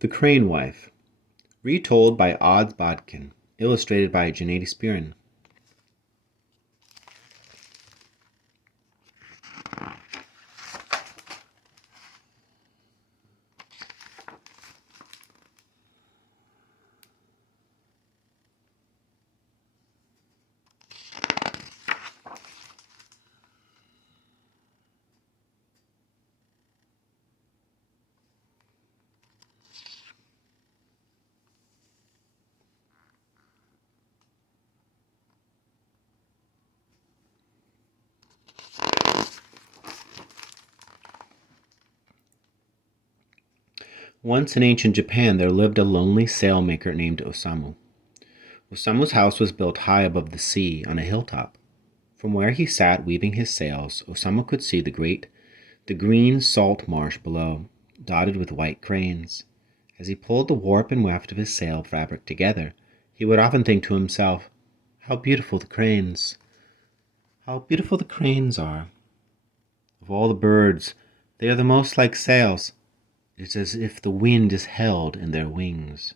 The Crane Wife, retold by Odds Bodkin, illustrated by Janae Spearin. Once in ancient Japan there lived a lonely sailmaker named Osamu. Osamu's house was built high above the sea on a hilltop. From where he sat weaving his sails, Osamu could see the green salt marsh below, dotted with white cranes. As he pulled the warp and weft of his sail fabric together, he would often think to himself, "How beautiful the cranes! How beautiful the cranes are! Of all the birds, they are the most like sails. It's as if the wind is held in their wings."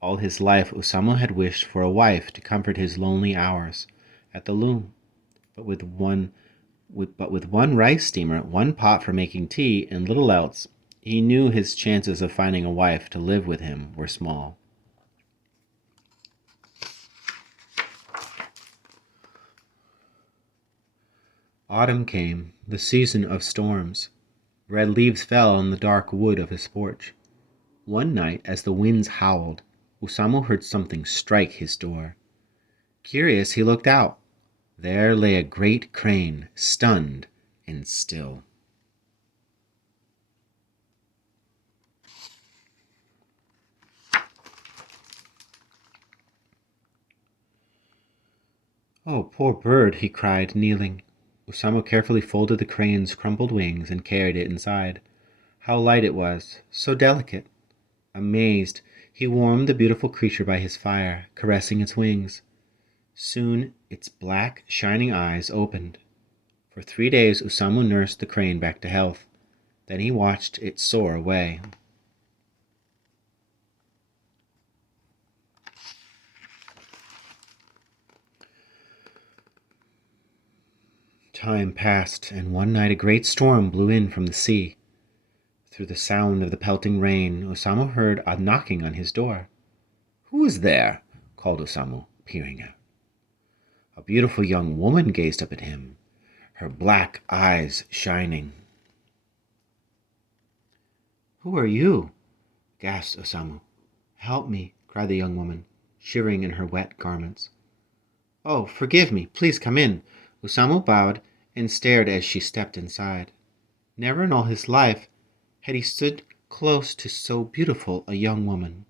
All his life Osamu had wished for a wife to comfort his lonely hours at the loom, but with one rice steamer, one pot for making tea, and little else, he knew his chances of finding a wife to live with him were small. Autumn came, the season of storms. Red leaves fell on the dark wood of his porch. One night, as the winds howled, Osamu heard something strike his door. Curious, he looked out. There lay a great crane, stunned and still. "Oh, poor bird," he cried, kneeling. Osamu carefully folded the crane's crumpled wings and carried it inside. How light it was, so delicate! Amazed, he warmed the beautiful creature by his fire, caressing its wings. Soon its black, shining eyes opened. For 3 days Osamu nursed the crane back to health. Then he watched it soar away. Time passed, and one night a great storm blew in from the sea. Through the sound of the pelting rain, Osamu heard a knocking on his door. "Who is there?" called Osamu, peering out. A beautiful young woman gazed up at him, her black eyes shining. "Who are you?" gasped Osamu. "Help me," cried the young woman, shivering in her wet garments. "Oh, forgive me. Please come in." Osamu bowed and stared as she stepped inside. Never in all his life had he stood close to so beautiful a young woman.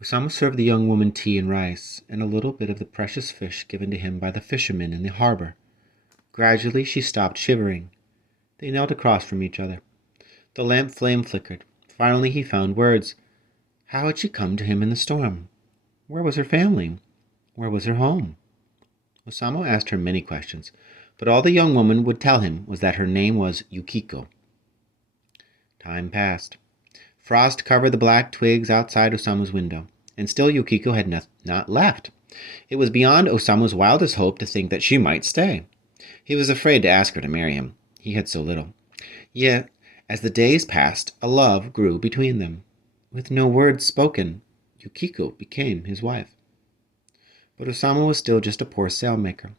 Osamu served the young woman tea and rice, and a little bit of the precious fish given to him by the fishermen in the harbor. Gradually she stopped shivering. They knelt across from each other. The lamp flame flickered. Finally he found words. How had she come to him in the storm? Where was her family? Where was her home? Osamu asked her many questions, but all the young woman would tell him was that her name was Yukiko. Time passed. Frost covered the black twigs outside Osamu's window, and still Yukiko had not left. It was beyond Osamu's wildest hope to think that she might stay. He was afraid to ask her to marry him. He had so little. Yet, as the days passed, a love grew between them. With no words spoken, Yukiko became his wife. But Osamu was still just a poor sailmaker,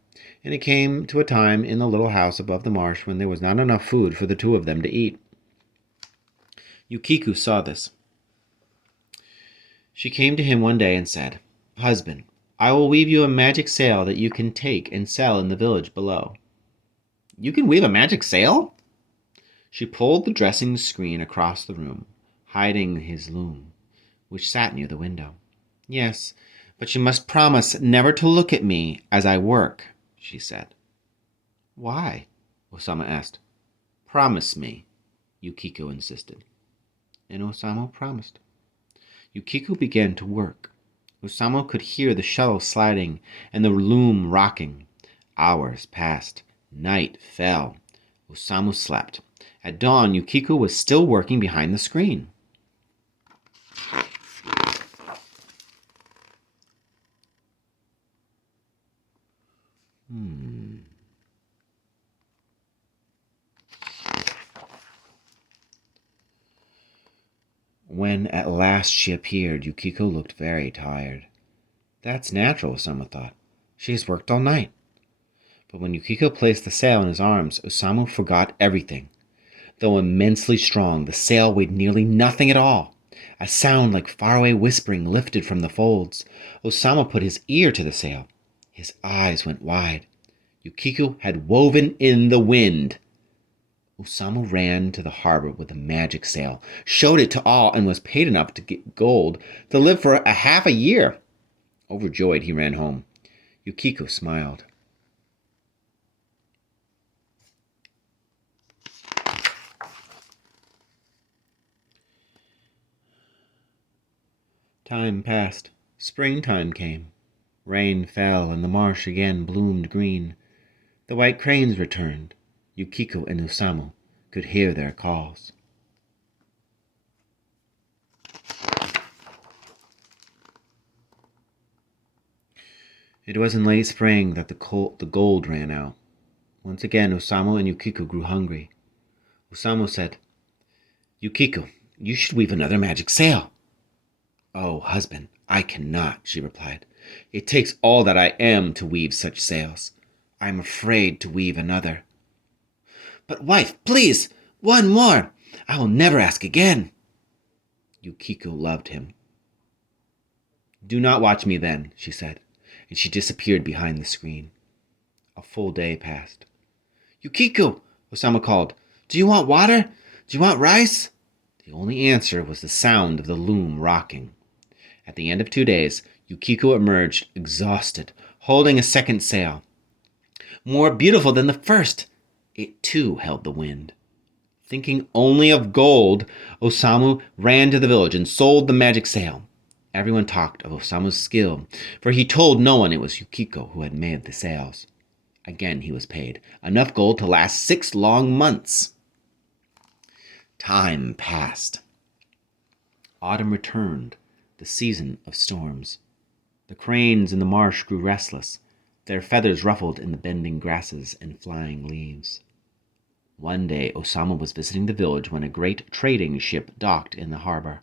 and it came to a time in the little house above the marsh when there was not enough food for the two of them to eat. Yukiko saw this. She came to him one day and said, "Husband, I will weave you a magic sail that you can take and sell in the village below." "You can weave a magic sail?" She pulled the dressing screen across the room, hiding his loom, which sat near the window. "Yes, but you must promise never to look at me as I work," she said. "Why?" Osamu asked. "Promise me," Yukiko insisted. And Osamu promised. Yukiko began to work. Osamu could hear the shuttle sliding and the loom rocking. Hours passed. Night fell. Osamu slept. At dawn, Yukiko was still working behind the screen. When at last she appeared, Yukiko looked very tired. That's natural, Osamu thought. She has worked all night. But when Yukiko placed the sail in his arms, Osamu forgot everything. Though immensely strong, the sail weighed nearly nothing at all. A sound like faraway whispering lifted from the folds. Osamu put his ear to the sail. His eyes went wide. Yukiko had woven in the wind. Osamu ran to the harbor with a magic sail, showed it to all, and was paid enough to get gold to live for a half a year. Overjoyed, he ran home. Yukiko smiled. Time passed. Springtime came. Rain fell, and the marsh again bloomed green. The white cranes returned. Yukiko and Osamu could hear their calls. It was in late spring that the gold ran out. Once again, Osamu and Yukiko grew hungry. Osamu said, "Yukiko, you should weave another magic sail." "Oh, husband, I cannot," she replied. "It takes all that I am to weave such sails. I am afraid to weave another." "But wife, please, one more. I will never ask again." Yukiko loved him. "Do not watch me then," she said, and she disappeared behind the screen. A full day passed. "Yukiko," Osamu called, "do you want water? Do you want rice?" The only answer was the sound of the loom rocking. At the end of 2 days, Yukiko emerged exhausted, holding a second sail. More beautiful than the first, it too held the wind. Thinking only of gold, Osamu ran to the village and sold the magic sail. Everyone talked of Osamu's skill, for he told no one it was Yukiko who had made the sails. Again he was paid, enough gold to last 6 long months. Time passed. Autumn returned, the season of storms. The cranes in the marsh grew restless. Their feathers ruffled in the bending grasses and flying leaves. One day Osamu was visiting the village when a great trading ship docked in the harbor.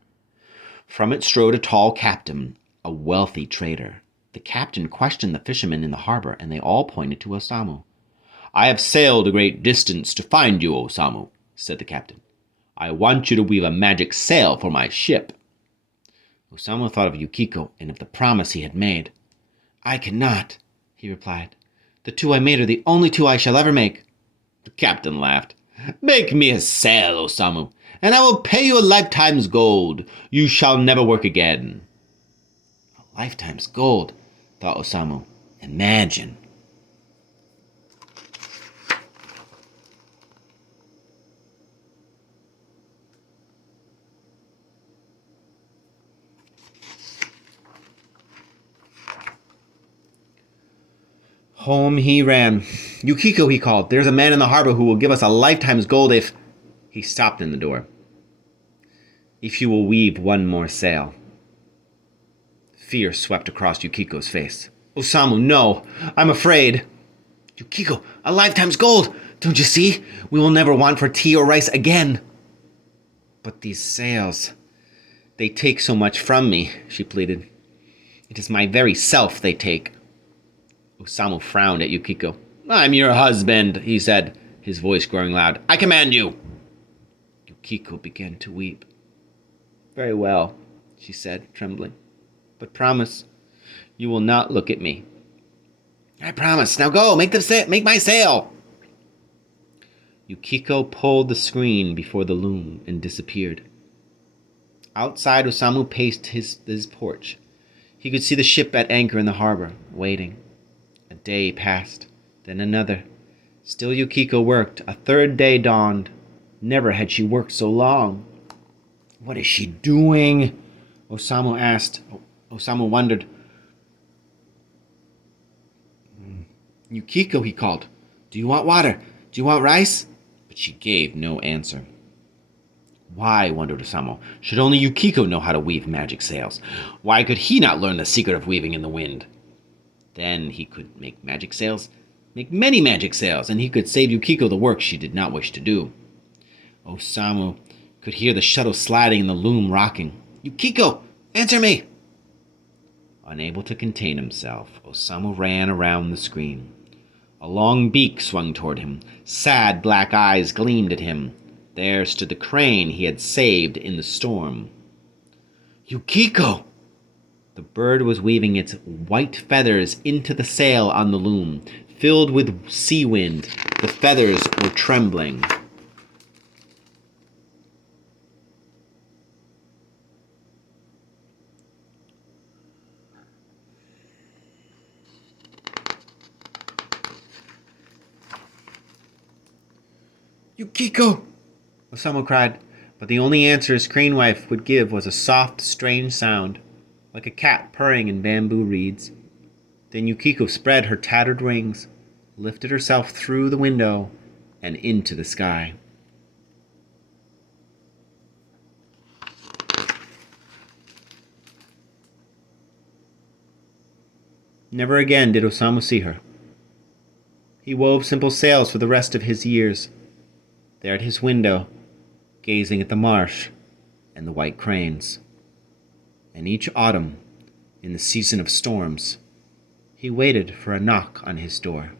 From it strode a tall captain, a wealthy trader. The captain questioned the fishermen in the harbor, and they all pointed to Osamu. "I have sailed a great distance to find you, Osamu," said the captain. "I want you to weave a magic sail for my ship." Osamu thought of Yukiko and of the promise he had made. "I cannot," he replied. "The 2 I made are the only 2 I shall ever make." The captain laughed. "Make me a sail, Osamu, and I will pay you a lifetime's gold. You shall never work again." A lifetime's gold, thought Osamu. Imagine. Home he ran. "Yukiko," he called, "there's a man in the harbor who will give us a lifetime's gold if—" He stopped in the door. "If you will weave one more sail." Fear swept across Yukiko's face. "Osamu, no! I'm afraid!" "Yukiko, a lifetime's gold! Don't you see? We will never want for tea or rice again." "But these sails, they take so much from me," she pleaded. "It is my very self they take." Osamu frowned at Yukiko. "I'm your husband," he said, his voice growing loud. "I command you." Yukiko began to weep. "Very well," she said, trembling. "But promise you will not look at me." "I promise. Now go, make my sail." Yukiko pulled the screen before the loom and disappeared. Outside, Osamu paced his porch. He could see the ship at anchor in the harbor, waiting. A day passed, then another. Still Yukiko worked. A 3rd day dawned. Never had she worked so long. "What is she doing?" Osamu asked. Osamu wondered. "Yukiko," he called. Do you want water? Do you want rice? But she gave no answer. Why, wondered Osamu, should only Yukiko know how to weave magic sails? Why could he not learn the secret of weaving in the wind? Then he could make magic sails, make many magic sails, and he could save Yukiko the work she did not wish to do. Osamu could hear the shuttle sliding and the loom rocking. Yukiko, answer me! Unable to contain himself, Osamu ran around the screen. A long beak swung toward him. Sad black eyes gleamed at him. There stood the crane he had saved in the storm. Yukiko! The bird was weaving its white feathers into the sail on the loom. Filled with sea wind, the feathers were trembling. Yukiko! Osamu cried, but the only answer his crane wife would give was a soft, strange sound, like a cat purring in bamboo reeds. Then Yukiko spread her tattered wings, lifted herself through the window, and into the sky. Never again did Osamu see her. He wove simple sails for the rest of his years, there at his window, gazing at the marsh and the white cranes. And each autumn, in the season of storms, he waited for a knock on his door.